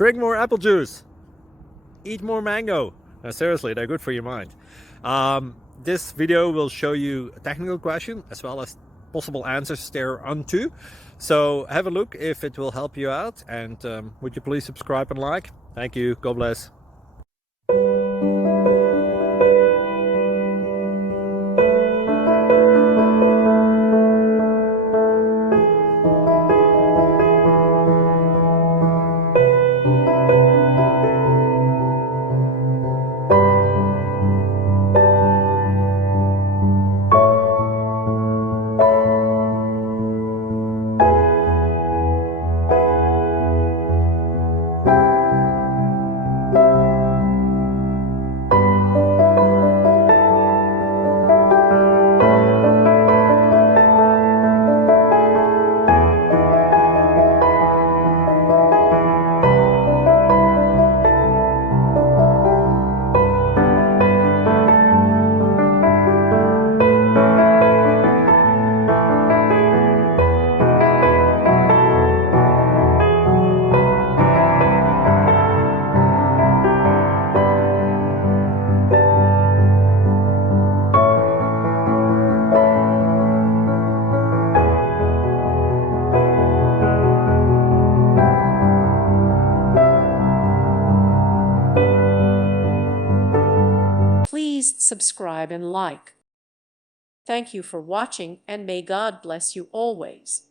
Drink more apple juice. Eat more mango. No, seriously, they're good for your mind. This video will show you a technical question as well as possible answers thereunto. So have a look if it will help you out, and would you please subscribe and like? Thank you. God bless. Please subscribe and like. Thank you for watching, and may God bless you always.